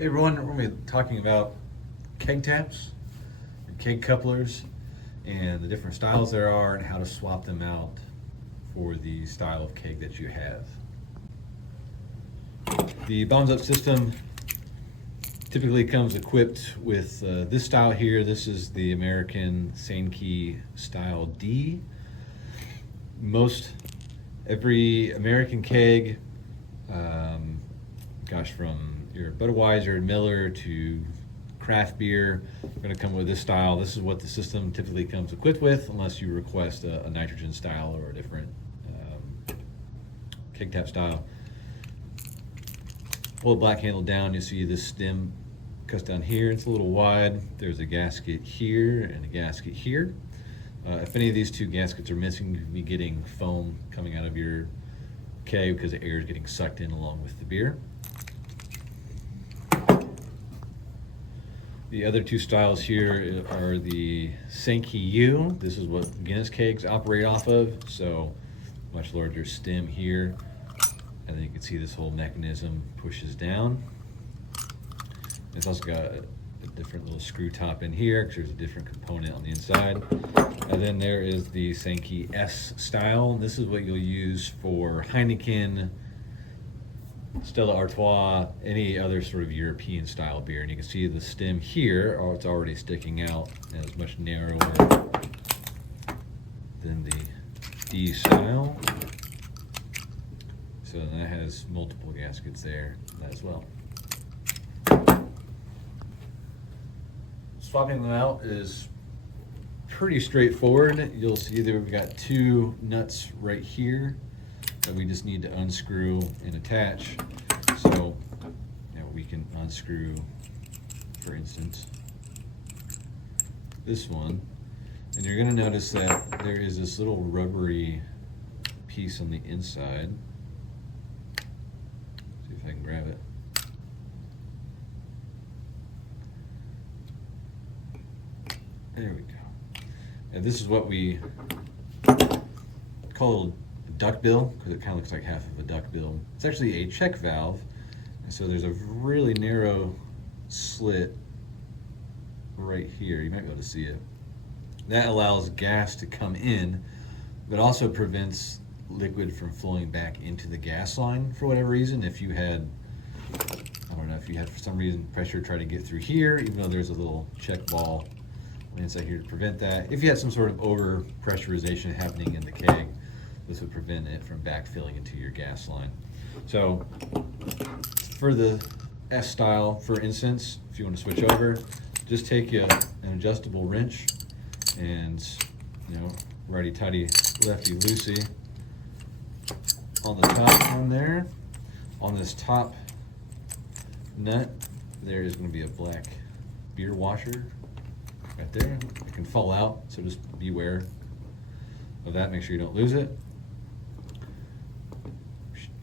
Hey everyone, we're going to be talking about keg taps, and keg couplers, and the different styles there are and how to swap them out for the style of keg that you have. The bottoms up system typically comes equipped with this style here. This is the American Sankey style D. Every American keg, from your Budweiser and Miller to craft beer, are going to come with this style. This is what the system typically comes equipped with, unless you request a nitrogen style or a different keg tap style. Pull the black handle down, you see this stem cuts down here. It's a little wide. There's a gasket here and a gasket here. If any of these two gaskets are missing, you'll be getting foam coming out of your keg because the air is getting sucked in along with the beer. The other two styles here are the Sankey U. This is what Guinness kegs operate off of, so much larger stem here. And then you can see this whole mechanism pushes down. It's also got a different little screw top in here because there's a different component on the inside. And then there is the Sankey S style. This is what you'll use for Heineken, Stella Artois, any other sort of European style beer. And you can see the stem here, it's already sticking out and it's much narrower than the D style. So that has multiple gaskets there as well. Swapping them out is pretty straightforward. You'll see that we've got two nuts right here that we just need to unscrew and attach. So we can unscrew, for instance, this one, and you're going to notice that there is this little rubbery piece on the inside. See if I can grab it. There we go. And this is what we call a duck bill, because it kind of looks like half of a duck bill. It's actually a check valve, and so there's a really narrow slit right here. You might be able to see it. That allows gas to come in, but also prevents liquid from flowing back into the gas line for whatever reason. If you had, I don't know, if you had for some reason pressure try to get through here, even though there's a little check ball inside here to prevent that. If you had some sort of over pressurization happening in the keg, this would prevent it from backfilling into your gas line. So for the S style, for instance, if you want to switch over, just take an adjustable wrench and, righty-tighty, lefty-loosey on the top one there. On this top nut, there is going to be a black beer washer right there. It can fall out, so just beware of that. Make sure you don't lose it.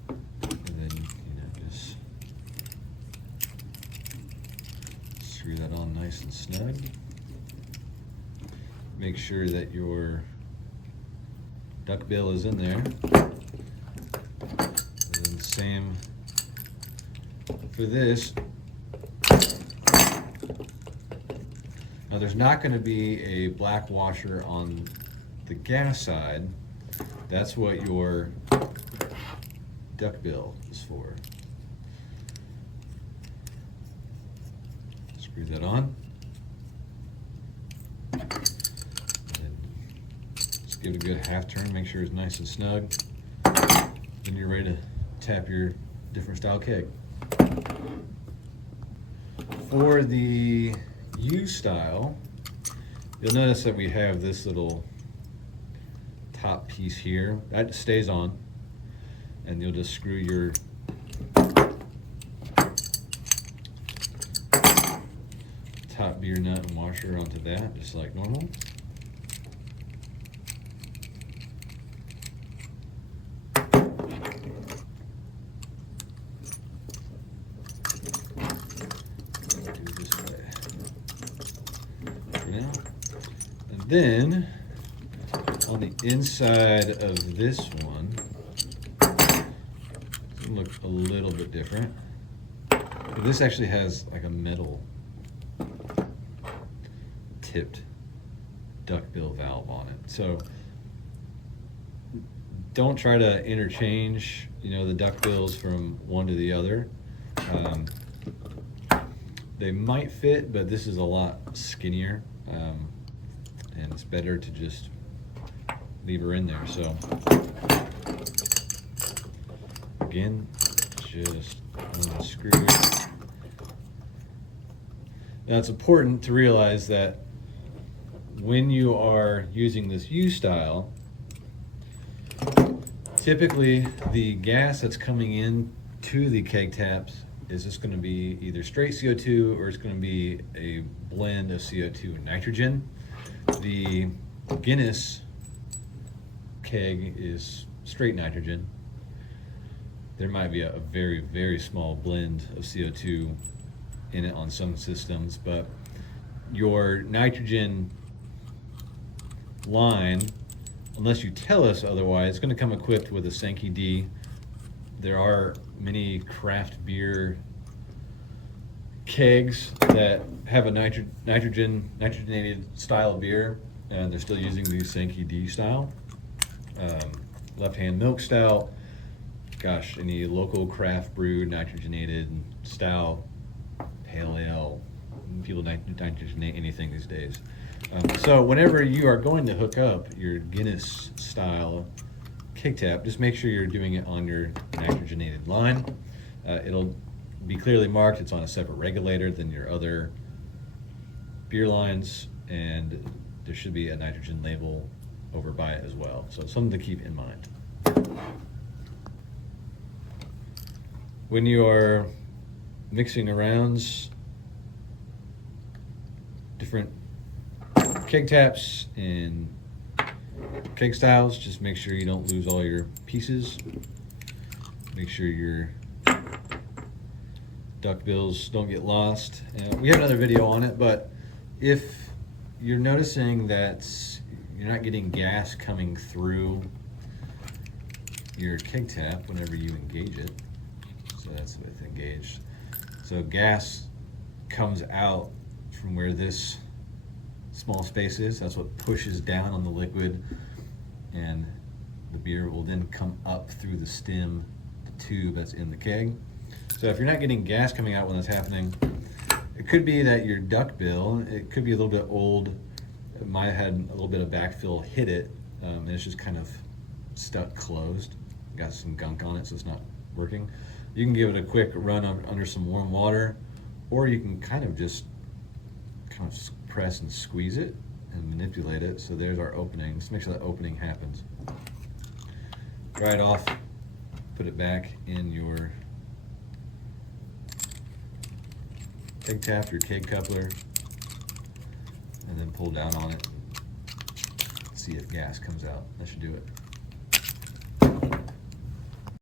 And then just screw that on nice and snug. Make sure that your duck bill is in there. And then same for this. Now there's not going to be a black washer on the gas side. That's what your duck bill is for. Screw that on. And just give it a good half turn, make sure it's nice and snug. Then you're ready to tap your different style keg. For the U style, you'll notice that we have this little top piece here that stays on, and you'll just screw your top beer nut and washer onto that just like normal. Then on the inside of this one, it's gonna look a little bit different. this actually has like a metal tipped duckbill valve on it. So don't try to interchange, you know, the duckbills from one to the other. They might fit, but this is a lot skinnier, and it's better to just leave her in there. So again, just unscrew it. Now it's important to realize that when you are using this U style, typically the gas that's coming in to the keg taps is just going to be either straight CO2 or it's going to be a blend of CO2 and nitrogen. The Guinness keg is straight nitrogen. There might be a very, very small blend of CO2 in it on some systems, but your nitrogen line, unless you tell us otherwise, it's going to come equipped with a Sankey D. There are many craft beer kegs that have a nitrogenated style of beer, and they're still using the Sankey D style. Left-hand milk stout, gosh, any local craft brew nitrogenated style, pale ale, people nitrogenate anything these days. So whenever you are going to hook up your Guinness style keg tap, just make sure you're doing it on your nitrogenated line. It'll be clearly marked. It's on a separate regulator than your other beer lines, and there should be a nitrogen label over by it as well. So something to keep in mind. When you are mixing around different keg taps and keg styles, just make sure you don't lose all your pieces. Make sure your duckbills don't get lost. We have another video on it, but if you're noticing that you're not getting gas coming through your keg tap whenever you engage it, so that's with engaged. So gas comes out from where this small space is. That's what pushes down on the liquid, and the beer will then come up through the stem, the tube that's in the keg. So if you're not getting gas coming out when that's happening, it could be that your duckbill, it could be a little bit old. It might have had a little bit of backfill hit it, and it's just kind of stuck closed. Got some gunk on it, so it's not working. You can give it a quick run under some warm water, or you can kind of just press and squeeze it and manipulate it. So there's our opening. Just make sure that opening happens. Dry it off, put it back in your keg tap, your keg coupler, and then pull down on it. See if gas comes out. That should do it.